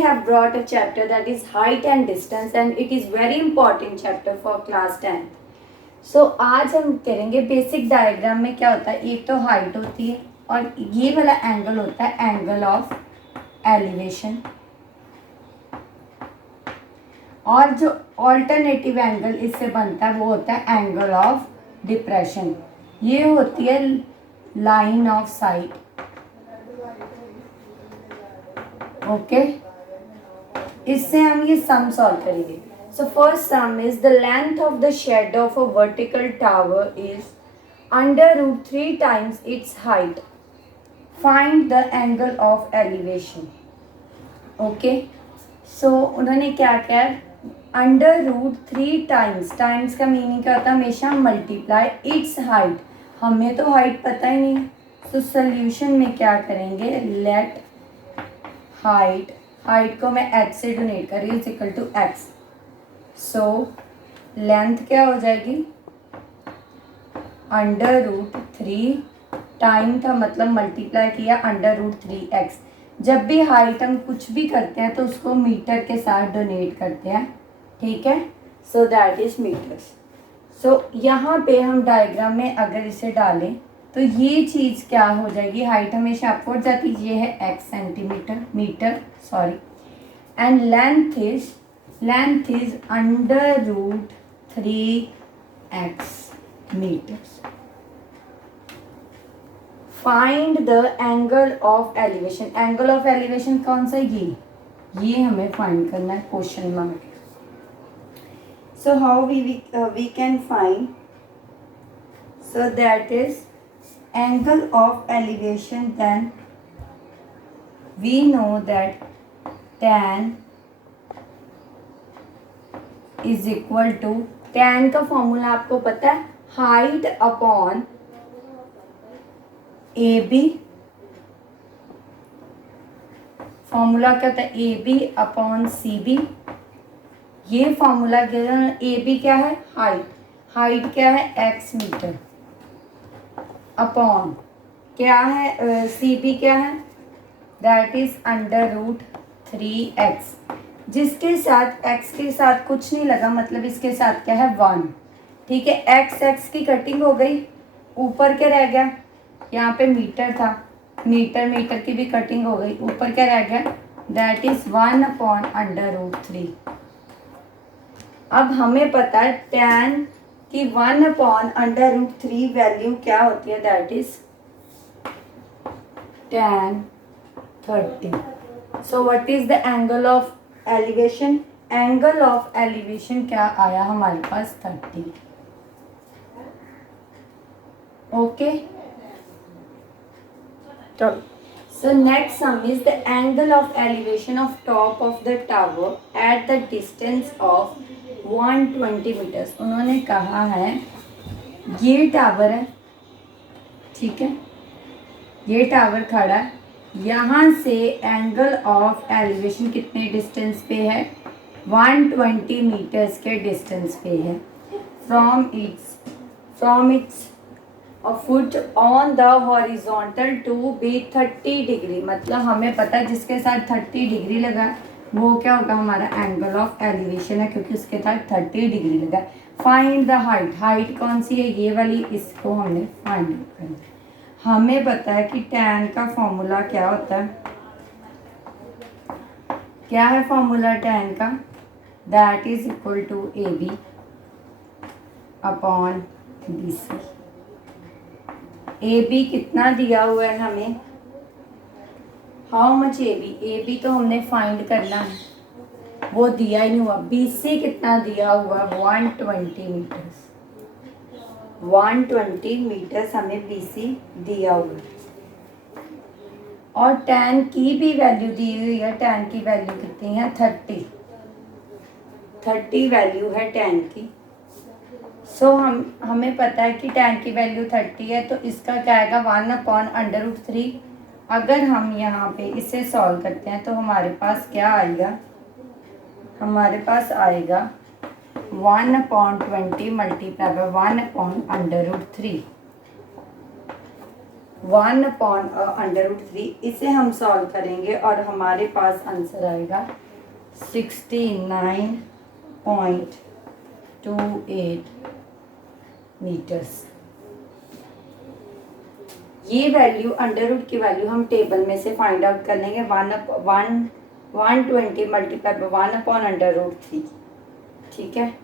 have brought a chapter that is height and distance, and it is very important chapter for class 10th. So आज हम करेंगे basic diagram में क्या होता है. एक तो हाइट होती है और ये वाला एंगल होता है एंगल ऑफ एलिवेशन, और जो ऑल्टरनेटिव एंगल इससे बनता है वो होता है एंगल ऑफ डिप्रेशन. ये होती है लाइन ऑफ साइट. ओके, इससे हम ये सम सॉल्व करेंगे. So first sum is the length of the shade of a vertical tower is √3 times its height. Find the angle of elevation. Okay, so उन्होंने क्या किया, √3 टाइम्स का meaning क्या होता है, हमेशा मल्टीप्लाई इट्स हाइट. हमें तो हाइट पता ही नहीं, सो सोल्यूशन में क्या करेंगे, लेट हाइट को मैं h से डोनेट कर रही हूँ equal to x. So length क्या हो जाएगी, √3 टाइम था मतलब मल्टीप्लाई किया √3x. जब भी हाइट हम कुछ भी करते हैं तो उसको मीटर के साथ डोनेट करते हैं, ठीक है. So that is metres. So यहाँ पे हम डायग्राम में अगर इसे डालें तो ये चीज़ क्या हो जाएगी, हाइट हमेशा अपवर्ड जाती है, ये है x centimetre metre sorry, and length is √3x metres. Find the angle of elevation. Angle of elevation कौन सा, ये हमें फाइंड करना है, question mark. So how we can find, so that is angle of elevation, then we know that tan is equal to, tan का formula आपको पता है, हाइट अपॉन AB. फॉर्मूला क्या होता है, AB अपॉन CB. ये फॉर्मूला क्या है, AB क्या है, हाइट क्या है x मीटर, अपॉन क्या है CB क्या है, दैट इज √3x. जिसके साथ x के साथ कुछ नहीं लगा, मतलब इसके साथ क्या है 1, ठीक है. x की कटिंग हो गई, ऊपर क्या रह गया, यहाँ पे मीटर था, मीटर की भी कटिंग हो गई, ऊपर क्या रह गया, दैट इज 1/√3. अब हमें पता है tan कि 1/√3 वैल्यू क्या होती है, that is tan 30. So what is the angle of elevation, angle of elevation क्या आया हमारे पास 30. Okay, so next sum is the angle of elevation of top of the tower at the distance of 120 meters. उन्होंने कहा है ये tower है, ठीक है, ये टावर खड़ा है, यहाँ से एंगल ऑफ एलिवेशन कितने डिस्टेंस पे है, 120 मीटर्स के डिस्टेंस पे है. From its a foot on the horizontal to be 30 degree. मतलब हमें पता है जिसके साथ 30 डिग्री लगा वो क्या होगा, हमारा एंगल ऑफ एलिवेशन है, क्योंकि उसके साथ 30 डिग्री लगा. फाइंड द हाइट कौन सी है, ये वाली, इसको हमने फाइंड करना. हमें पता है कि tan का फॉर्मूला क्या होता है, क्या है फॉर्मूला tan का, that is equal to AB upon BC. AB कितना दिया हुआ है हमें, हाउ मच AB तो हमने फाइंड करना है, वो दिया ही नहीं हुआ. BC कितना दिया हुआ, 120 मीटर्स, 120 मीटर्स हमें BC दिया हुआ है. और tan की भी वैल्यू दी हुई है, tan की वैल्यू कितनी है, 30 वैल्यू है tan की. सो हमें पता है कि tan की वैल्यू 30 है, तो इसका क्या आएगा, 1/√3. अगर हम यहाँ पे इसे सॉल्व करते हैं तो हमारे पास क्या आएगा, हमारे पास आएगा 1/20 मल्टीप्लाई बाय 1/√3. 1/√3। इसे हम सॉल्व करेंगे और हमारे पास आंसर आएगा 69.28 मीटर्स। ये वैल्यू अंडर रूट की वैल्यू हम टेबल में से फाइंड आउट कर लेंगे। 120 मल्टीप्लाई बाय 1/√3, ठीक है।